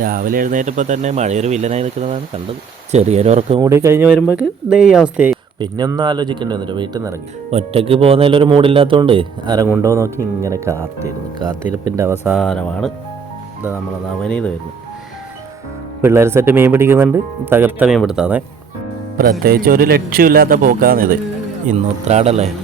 രാവിലെ എഴുന്നേറ്റപ്പോൾ തന്നെ മഴയൊരു വില്ലനായി നിൽക്കുന്നതാണ് കണ്ടത്. ചെറിയൊരു ഉറക്കം കൂടി കഴിഞ്ഞ് വരുമ്പോഴേക്ക് ദേ ഈ അവസ്ഥയായി. പിന്നെ ഒന്നും ആലോചിക്കേണ്ടി വന്നിട്ട് വീട്ടിൽ നിന്ന് ഇറങ്ങി. ഒറ്റയ്ക്ക് പോകുന്നതിലൊരു മൂടില്ലാത്തതുകൊണ്ട് ആരും കൊണ്ടോ നോക്കി ഇങ്ങനെ കാത്തിരുന്നു. കാത്തിരിപ്പിന്റെ അവസാനമാണ് ഇത് നമ്മളെ നവനീത് വരുന്നത്. പിള്ളേർ സെറ്റ് മീൻ പിടിക്കുന്നുണ്ട്. തകർത്ത മീൻ പിടുത്താതെ പ്രത്യേകിച്ച് ഒരു ലക്ഷ്യമില്ലാത്ത പോക്കാണിത് ഇന്ന് ഉത്രാടല്ലേ?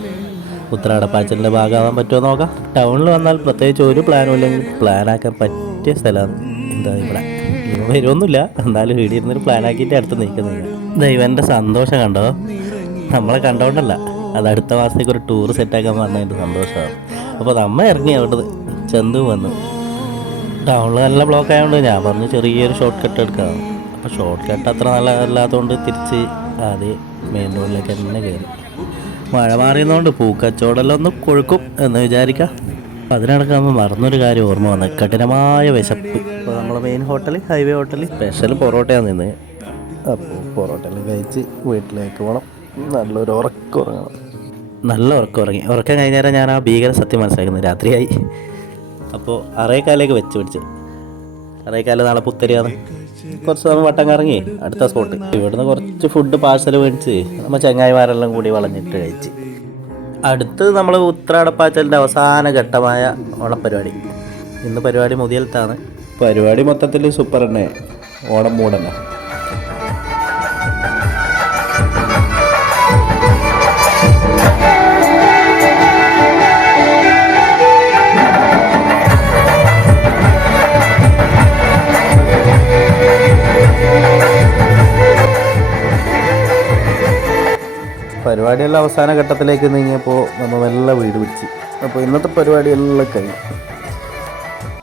ഉത്രാടപ്പാച്ചലിന്റെ ഭാഗമാകാൻ പറ്റുമോ നോക്കാം. ടൗണിൽ വന്നാൽ പ്രത്യേകിച്ച് ഒരു പ്ലാനും ഇല്ലെങ്കിൽ പ്ലാനാക്കാൻ പറ്റിയ സ്ഥലമാണ്. എന്താ ഇവിടെ? ഇവ വരുമൊന്നുമില്ല എന്നാലും വീട്ടിൽ ഇരുന്നൊരു പ്ലാനാക്കിയിട്ട് അടുത്ത് നിൽക്കുന്നില്ല ദൈവന്റെ സന്തോഷം കണ്ടോ? നമ്മളെ കണ്ടോണ്ടല്ല. അത് അടുത്ത മാസത്തേക്ക് ഒരു ടൂർ സെറ്റാക്കാൻ പറഞ്ഞതിന്റെ സന്തോഷമാണ്. അപ്പോൾ നമ്മ ഇറങ്ങി അവിടെ ചന്തു വന്നു. ടൗണിൽ നല്ല ബ്ലോക്ക് ആയതുകൊണ്ട് ഞാൻ പറഞ്ഞു ചെറിയൊരു ഷോർട്ട് കട്ട് എടുക്കാം. അപ്പോൾ ഷോർട്ട് കട്ട് അത്ര നല്ല അല്ലാത്തതുകൊണ്ട് തിരിച്ച് ആദ്യം മെയിൻ റോഡിലേക്ക് തന്നെ കയറി മഴ മാറിയതുകൊണ്ട് പൂക്കച്ചവടമെല്ലാം ഒന്ന് കൊഴുക്കും എന്ന് വിചാരിക്കാം. അപ്പം അതിനടക്കാകുമ്പോൾ മറന്നൊരു കാര്യം ഓർമ്മ വന്നു കഠിനമായ വിശപ്പ്. അപ്പോൾ നമ്മളെ main hotel highway hotel special പൊറോട്ടയാണ് നിന്ന്. അപ്പോൾ പൊറോട്ടയിൽ കഴിച്ച് വീട്ടിലേക്ക് പോകണം നല്ലൊരു ഉറക്കം ഉറങ്ങണം. നല്ല ഉറക്കം ഉറങ്ങി. ഉറക്കം കഴിഞ്ഞേരം ഞാൻ ആ ഭീകര സത്യം മനസ്സിലാക്കുന്നത് രാത്രിയായി. അപ്പോൾ അറേക്കാലേക്ക് വെച്ച് പിടിച്ചു. അറേക്കാലം നാളെ പുത്തരിയാണ്. കുറച്ച് സമയം വട്ടം കറങ്ങി. അടുത്ത സ്പോട്ട് ഇവിടുന്ന് കുറച്ച് ഫുഡ് പാഴ്സൽ മേടിച്ച്. നമ്മൾ ചങ്ങായിമാരെല്ലാം കൂടി വളഞ്ഞിട്ട് കഴിച്ച്. അടുത്ത് നമ്മൾ ഉത്രാടപ്പാച്ചലിന്റെ അവസാന ഘട്ടമായ ഓണപ്പരിപാടി. ഇന്ന് പരിപാടി മുതിയലത്താണ് പരിപാടി മൊത്തത്തിൽ സൂപ്പർ തന്നെ. ഓണം മൂടന്നെ പരിപാടിയെല്ലാം അവസാന ഘട്ടത്തിലേക്ക് നീങ്ങിയപ്പോൾ നമ്മൾ നല്ല വീട് പിടിച്ച്. അപ്പോൾ ഇന്നത്തെ പരിപാടിയെല്ലാം കഴിഞ്ഞു.